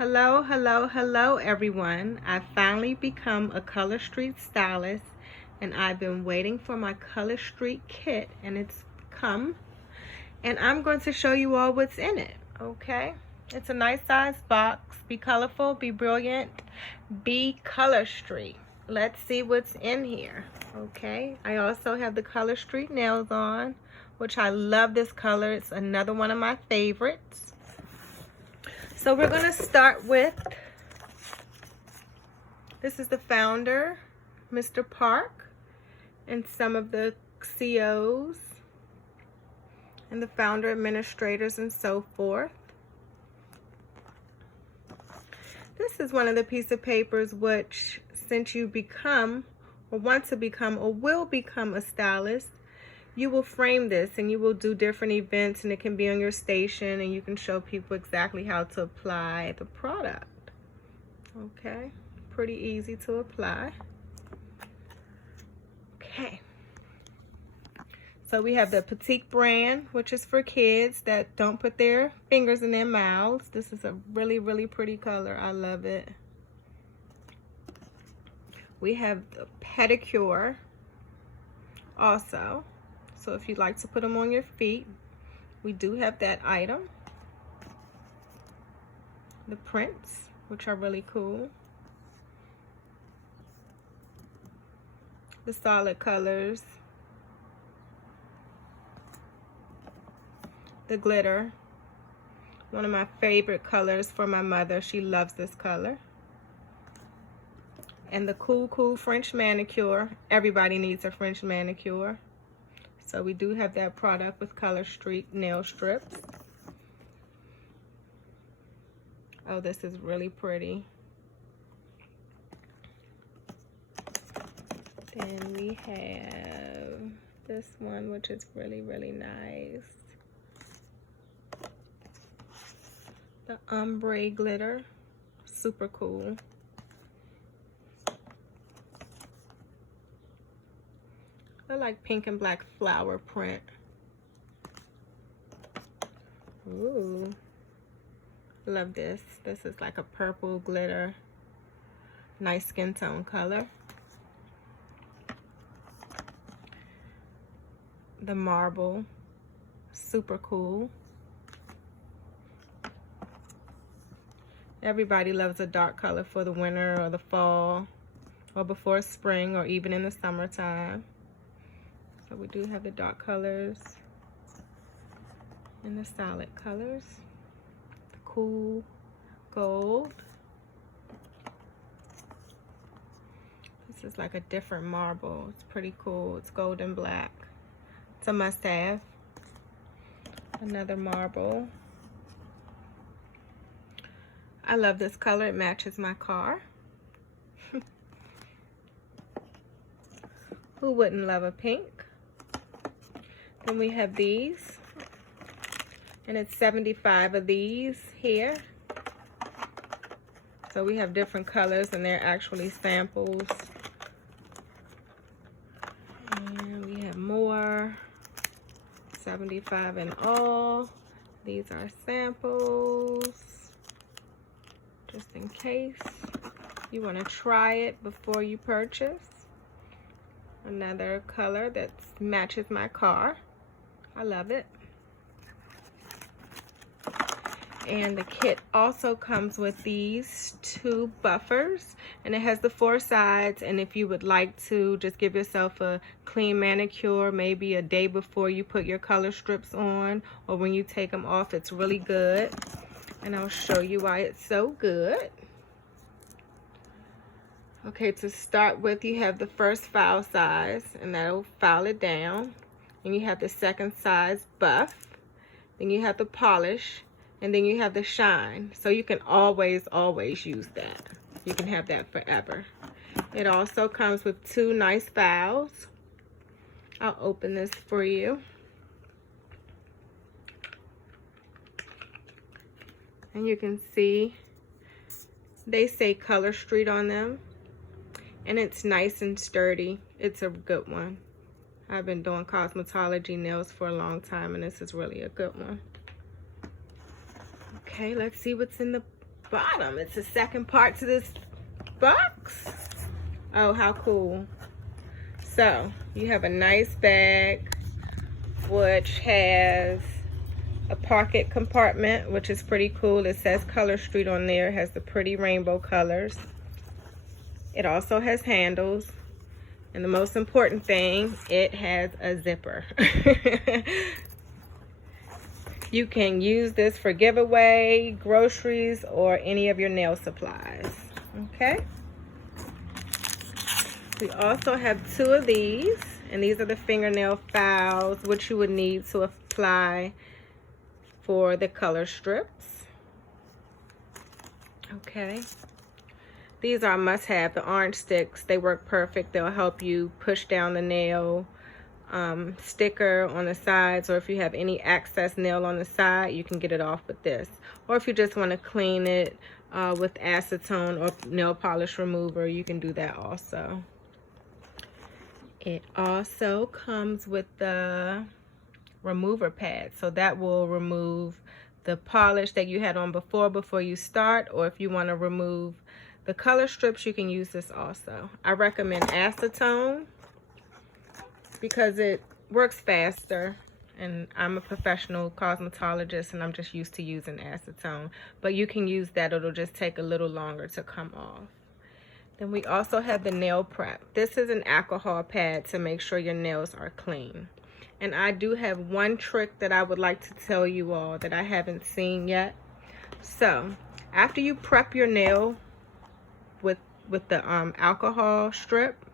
Hello, hello, hello everyone. I've finally become a Color Street stylist and I've been waiting for my Color Street kit and it's come. And I'm going to show you all what's in it, okay? It's a nice size box. Be colorful, be brilliant, be Color Street. Let's see what's in here, okay? I also have the Color Street nails on, which I love this color. It's another one of my favorites. So we're going to start with, this is the founder, Mr. Park, and some of the COs, and the founder administrators and so forth. This is one of the piece of papers which, since you become, or want to become, or will become a stylist, you will frame this and you will do different events, and it can be on your station and you can show people exactly how to apply the product. Okay, pretty easy to apply. Okay, so we have the Petite brand, which is for kids that don't put their fingers in their mouths. This is a really, really pretty color. I love it. We have the Pedicure also. So if you'd like to put them on your feet, we do have that item. The prints, which are really cool. The solid colors. The glitter. One of my favorite colors for my mother. She loves this color. And the cool French manicure. Everybody needs a French manicure. So we do have that product with Color Street nail strips. Oh, this is really pretty. Then we have this one, which is really, really nice. The ombre glitter, super cool. I like pink and black flower print. Ooh, love this. This is like a purple glitter. Nice skin tone color. The marble, super cool. Everybody loves a dark color for the winter or the fall or before spring or even in the summertime. So we do have the dark colors and the solid colors. The cool gold. This is like a different marble. It's pretty cool. It's gold and black. It's a must-have. Another marble. I love this color. It matches my car. Who wouldn't love a pink? Then we have these, and it's 75 of these here. So we have different colors, and they're actually samples. And we have more, 75 in all. These are samples, just in case you want to try it before you purchase. Another color that matches my car. I love it. And the kit also comes with these two buffers, and it has the 4 sides. And if you would like to just give yourself a clean manicure, maybe a day before you put your color strips on or when you take them off, it's really good. And I'll show you why it's so good. Okay, to start with, you have the first file size, and that'll file it down. And you have the second size buff. Then you have the polish, and then you have the shine. So you can always use that. You can have that forever. It also comes with 2 nice files. I'll open this for you. And you can see they say Color Street on them. And it's nice and sturdy. It's a good one. I've been doing cosmetology nails for a long time, and this is really a good one. Okay, let's see what's in the bottom. It's the second part to this box. Oh, how cool. So you have a nice bag which has a pocket compartment, which is pretty cool. It says Color Street on there. It has the pretty rainbow colors. It also has handles, and the most important thing, it has a zipper. You can use this for giveaway, groceries, or any of your nail supplies. Okay. We also have 2 of these, and these are the fingernail files, which you would need to apply for the color strips. Okay. These are a must-have. The orange sticks, they work perfect. They'll help you push down the nail sticker on the sides, or if you have any excess nail on the side, you can get it off with this. Or if you just want to clean it with acetone or nail polish remover, you can do that also. It also comes with the remover pad, so that will remove the polish that you had on before you start, or if you want to remove the color strips, you can use this also. I recommend acetone because it works faster, and I'm a professional cosmetologist and I'm just used to using acetone, but you can use that. It'll just take a little longer to come off. Then we also have the nail prep. This is an alcohol pad to make sure your nails are clean. And I do have one trick that I would like to tell you all that I haven't seen yet. So after you prep your nail with the alcohol strip,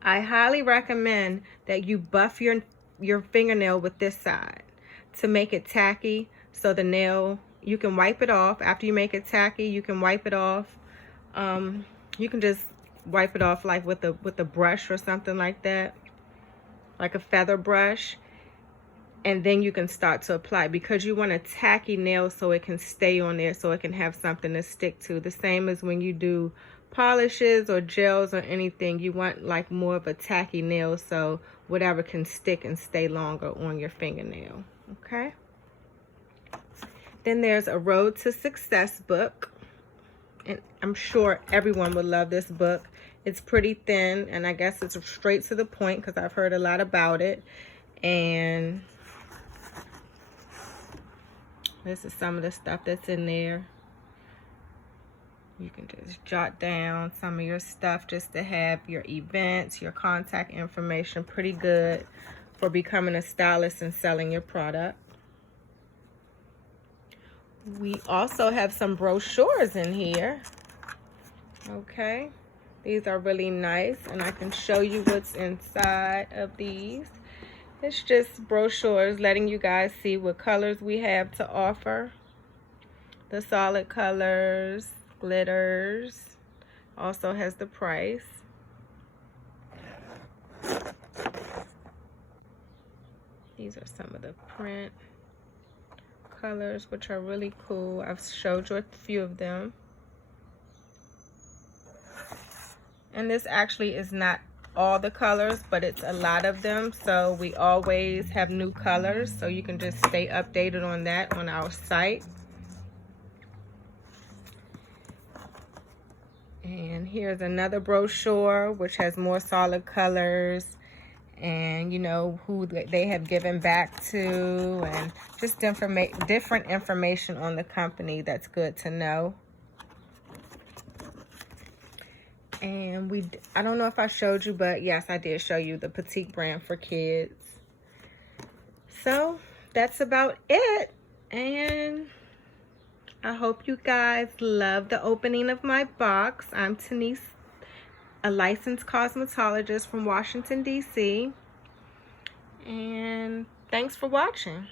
I highly recommend that you buff your fingernail with this side to make it tacky, so the nail, you can wipe it off. After you make it tacky, you can wipe it off. You can just wipe it off like with a brush or something like that, like a feather brush, and then you can start to apply, because you want a tacky nail so it can stay on there, so it can have something to stick to. The same as when you do polishes or gels or anything, you want like more of a tacky nail so whatever can stick and stay longer on your fingernail. Okay. Then there's a Road to Success book, and I'm sure everyone would love this book. It's pretty thin, and I guess it's straight to the point because I've heard a lot about it. And this is some of the stuff that's in there. You can just jot down some of your stuff just to have your events, your contact information. Pretty good for becoming a stylist and selling your product. We also have some brochures in here. Okay. These are really nice, and I can show you what's inside of these. It's just brochures letting you guys see what colors we have to offer. The solid colors, glitters, also has the price. These are some of the print colors, which are really cool. I've showed you a few of them. And this actually is not all the colors, but it's a lot of them, so we always have new colors, so you can just stay updated on that on our site. And here's another brochure which has more solid colors, and you know who they have given back to, and just different information on the company that's good to know. And I don't know if I showed you, but yes, I did show you the Petite brand for kids. So that's about it. And I hope you guys love the opening of my box. I'm Denise, a licensed cosmetologist from Washington, D.C. And thanks for watching.